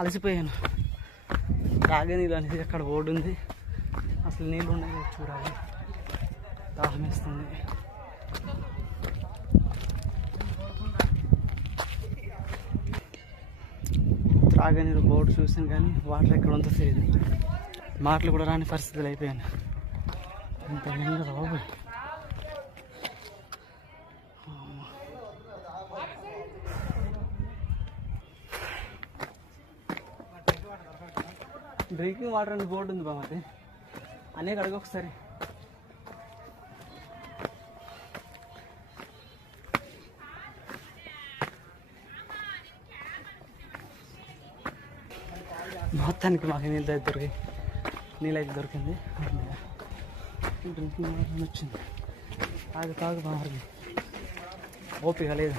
అలసిపోయాను. తాగే నీళ్ళు అనేది అక్కడ బోర్డు ఉంది, అసలు నీళ్ళు ఉన్నాయి చూడాలి. దాహం వేస్తుంది. తాగే నీళ్ళు బోర్డు చూసాను కానీ వాటర్ ఎక్కడ ఉందో తెలియదు. మాటలు కూడా రాని పరిస్థితులు అయిపోయాను. ఇంత నీళ్ళు బాబు. డ్రింకింగ్ వాటర్ అని బోర్డు ఉంది బామతి, అనేక అడుగు ఒకసారి. మొత్తానికి మాకు నీళ్ళు అయితే దొరికాయి, నీళ్ళైతే దొరికింది. డ్రింకింగ్ వాటర్ వచ్చింది. తాగు బాగా ఓపిక లేదు.